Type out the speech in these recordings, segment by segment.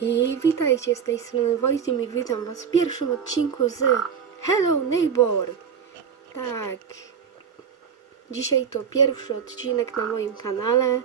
I witajcie z tej strony Wojtim i witam was w pierwszym odcinku z Hello Neighbor. Tak. Dzisiaj to pierwszy odcinek na moim kanale,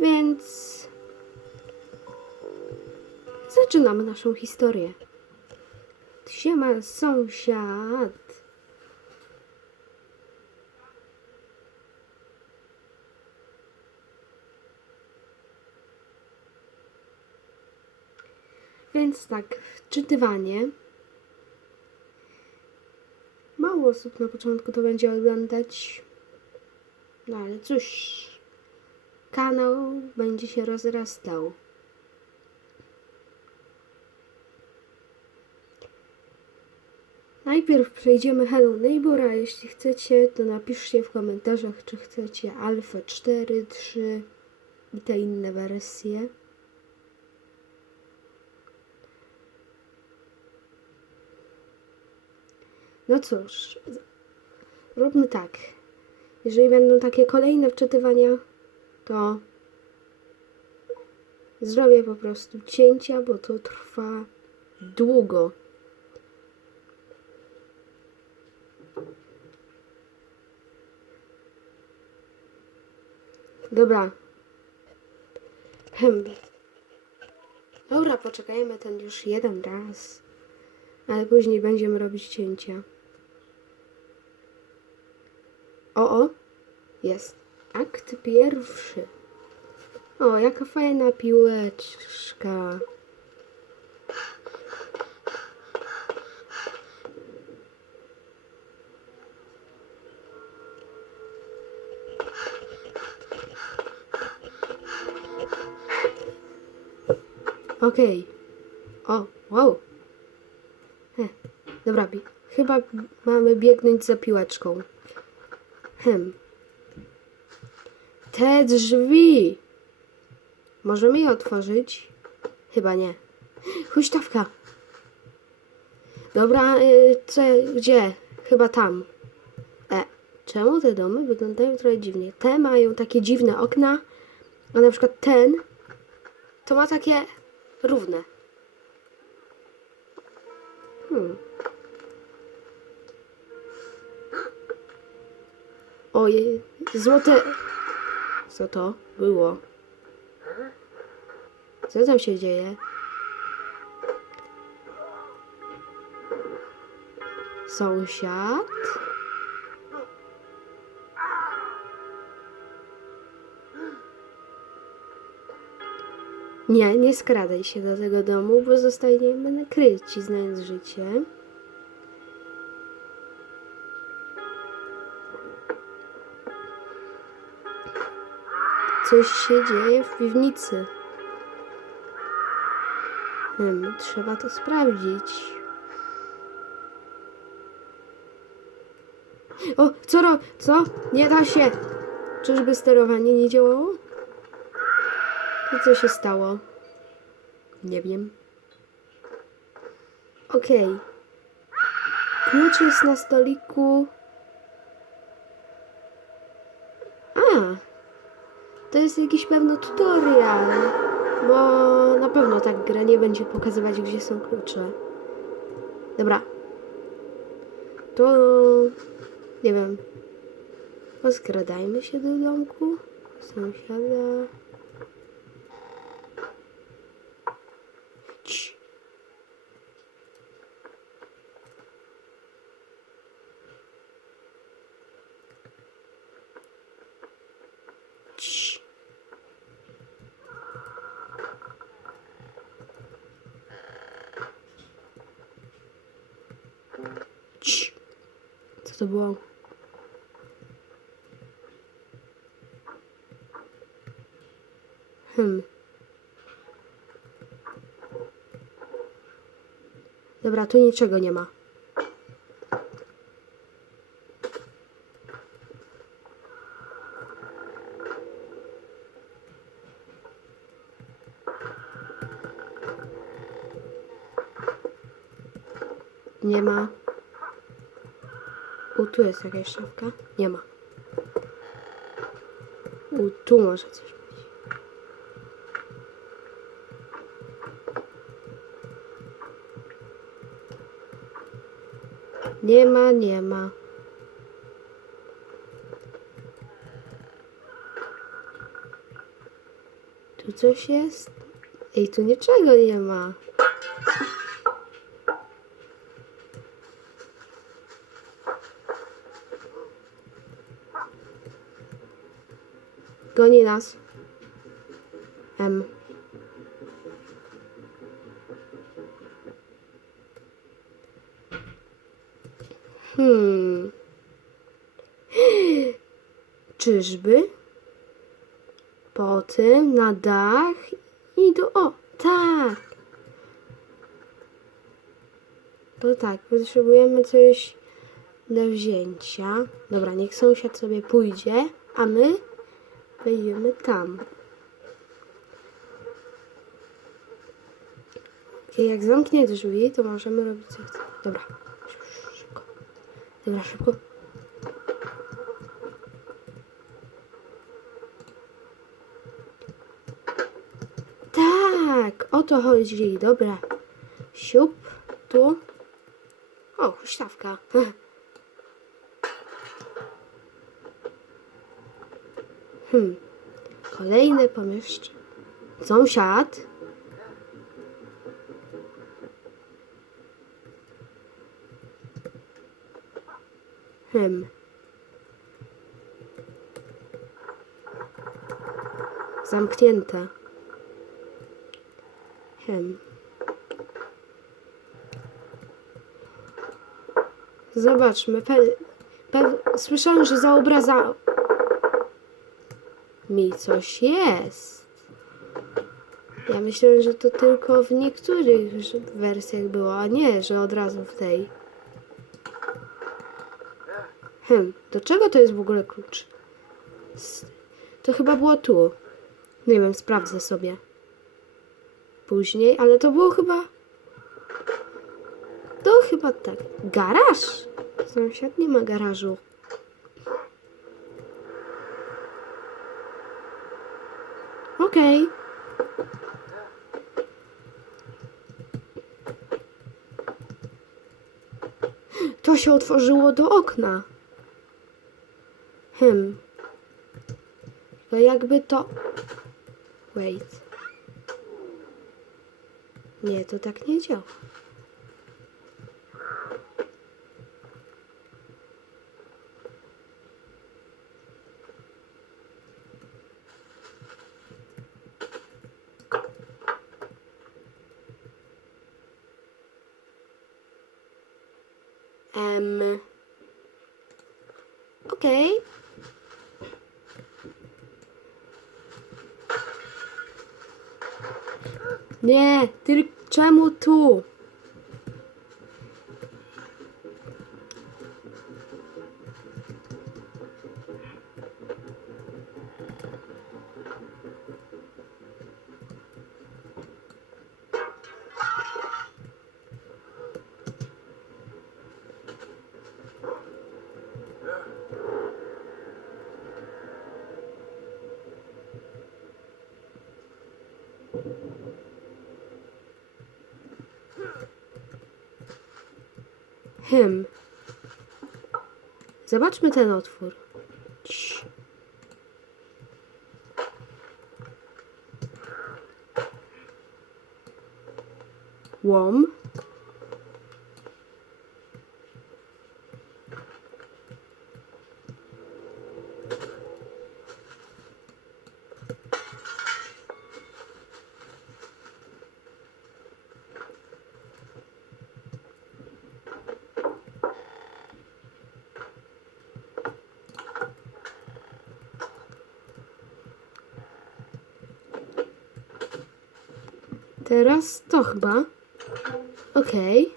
więc zaczynamy naszą historię. Siema sąsiad. Więc tak, wczytywanie. Mało osób na początku to będzie oglądać. No ale cóż, kanał będzie się rozrastał. Najpierw przejdziemy Hello Neighbor, a jeśli chcecie, to napiszcie w komentarzach, czy chcecie Alpha 4, 3 i te inne wersje. No cóż, róbmy tak. Jeżeli będą takie kolejne wczytywania, to zrobię po prostu cięcia, bo to trwa długo. Dobra. Hem. Dobra, poczekajmy ten już jeden raz. Ale później będziemy robić cięcia. O, o, jest. Akt pierwszy. O, jaka fajna piłeczka. Okej. O, wow. Heh. Dobra, chyba mamy biegnąć za piłeczką. Hem. Te drzwi. Możemy je otworzyć? Chyba nie. Huśtawka. Dobra, y, co, gdzie? Chyba tam. E, czemu te domy wyglądają trochę dziwnie? Te mają takie dziwne okna, a na przykład ten to ma takie równe. Hmm. Ojej, złote... Co to było? Co tam się dzieje? Sąsiad? Nie, nie skradaj się do tego domu, bo zostaniemy nakryci, znając życie. Coś się dzieje w piwnicy. Hmm, trzeba to sprawdzić. O, co ro... Co? Nie da się! Czyżby sterowanie nie działało? I co się stało? Nie wiem. Okej. Klucz jest na stoliku. A! To jest jakiś pewno tutorial. Bo na pewno tak gra nie będzie pokazywać, gdzie są klucze. Dobra. To... Nie wiem. Poskradajmy się do domku. Sąsiada. Co to było? Hmm. Dobra, tu niczego nie ma. Nie ma. O, tu jest jakaś szafka. Nie ma. O, tu może coś być. Nie ma, nie ma. Tu coś jest? Ej, tu niczego nie ma. Goni nas. M. Hmm. Czyżby? Potem na dach i do... O, tak! To tak, potrzebujemy coś do wzięcia. Dobra, niech sąsiad sobie pójdzie, a my wejdziemy tam. Okej, jak zamknie drzwi, to możemy robić co chcemy. Dobra, szybko. Dobra, szybko. Tak, o to chodzi. Dobra. Siup, tu. O, huśtawka. Hmm. Kolejne pomieszczenie. Sąsiad. Hmm. Zamknięte. Hmm. Zobaczmy. Pe, pe, słyszałem, że za mi coś jest. Ja myślałem, że to tylko w niektórych wersjach było, a nie, że od razu w tej. Hm, do czego to jest w ogóle klucz? To chyba było tu. Nie wiem, sprawdzę sobie. Później, ale to było chyba. To chyba tak. Garaż? Sąsiad nie ma garażu. Okej. To się otworzyło do okna. Hmm. To jakby to... Wait. Nie, to tak nie działa. Em. Okej. Nie, tylko czemu tu? Zobaczmy ten otwór. Cii. Łom. Teraz to chyba. Okej.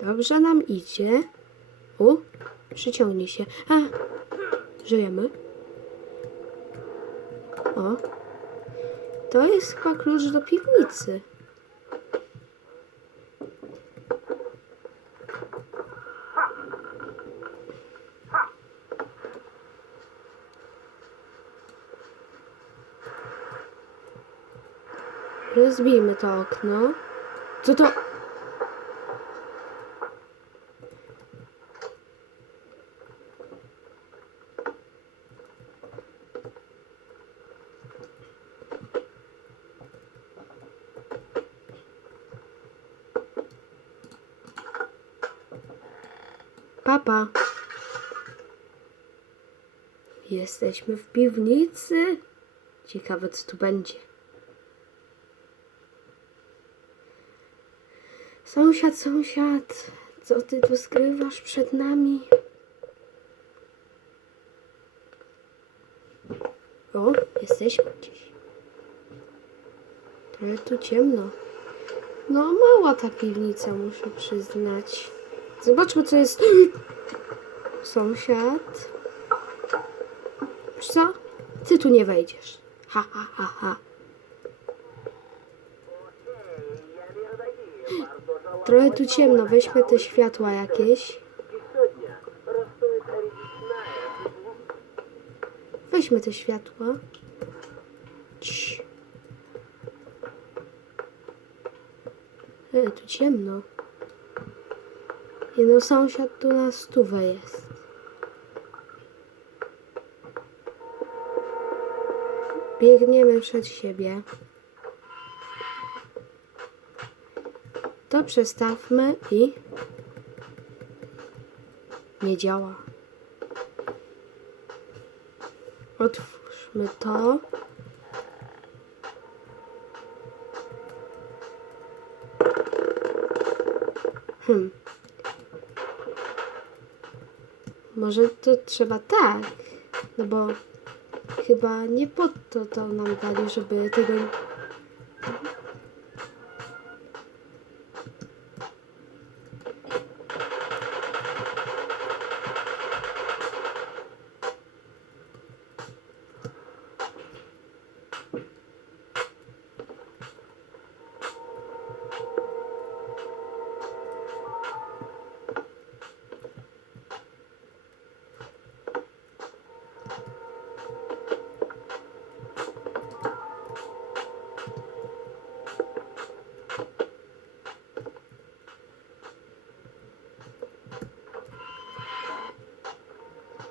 Dobrze nam idzie. U, przyciągnij się. A, żyjemy. O. To jest chyba klucz do piwnicy. Rozbijmy to okno. Co to? Papa. Jesteśmy w piwnicy. Ciekawe, co tu będzie. Sąsiad, sąsiad, co ty tu skrywasz przed nami? O, jesteśmy gdzieś. Trochę tu ciemno. No, mała ta piwnica, muszę przyznać. Zobaczmy, co jest. Sąsiad. Co? Ty tu nie wejdziesz. Ha, ha, ha, ha. Trochę tu ciemno, weźmy te światła jakieś. Weźmy te światła. Cii. E, tu ciemno. Jedno sąsiad tu na stówę jest. Biegniemy przed siebie. To przestawmy i nie działa. Otwórzmy to. Hmm. Może to trzeba tak, no bo chyba nie po to to nam dali, żeby tego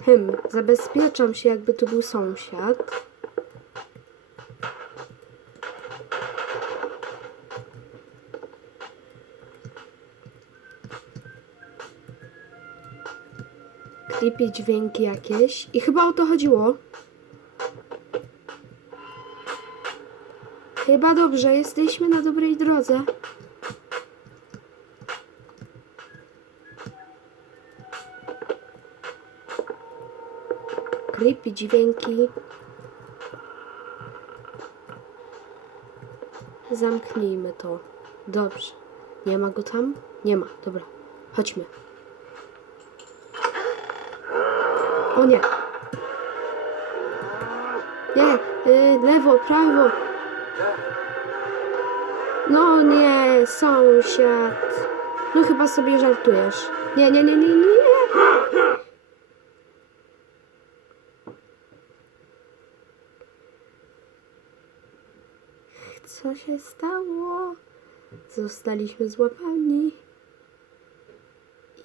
Hym, zabezpieczam się, jakby tu był sąsiad. Creepy dźwięki jakieś. I chyba o to chodziło. Chyba dobrze, jesteśmy na dobrej drodze. Creepy dźwięki. Zamknijmy to. Dobrze. Nie ma go tam? Nie ma. Dobra. Chodźmy. O nie. Nie. Y, lewo, prawo. No nie, sąsiad. No chyba sobie żartujesz. Nie, nie, nie, nie, nie. Co się stało? Zostaliśmy złapani.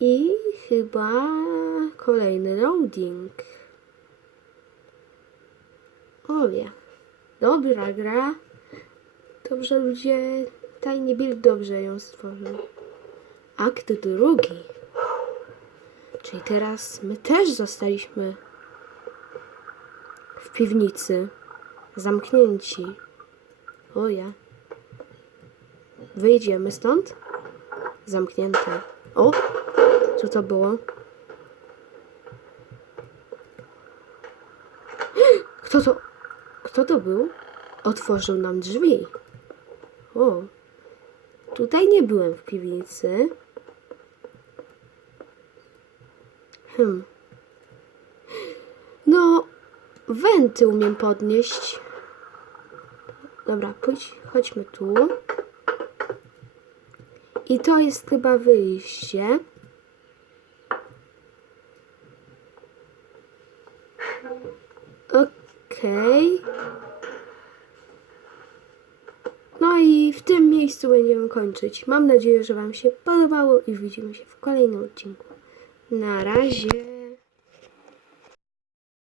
I chyba kolejny loading. O wie. Dobra gra. Dobrze ludzie, tajnie Bill dobrze ją stworzył. Akt drugi. Czyli teraz my też zostaliśmy w piwnicy. Zamknięci. O ja. Wyjdziemy stąd? Zamknięte. O! Co to było? Kto to? Kto to był? Otworzył nam drzwi. O! Tutaj nie byłem w piwnicy. Hmm. No, wenty umiem podnieść. Dobra, pójdź, chodźmy tu. I to jest chyba wyjście. Okej. No i w tym miejscu będziemy kończyć. Mam nadzieję, że Wam się podobało i widzimy się w kolejnym odcinku. Na razie.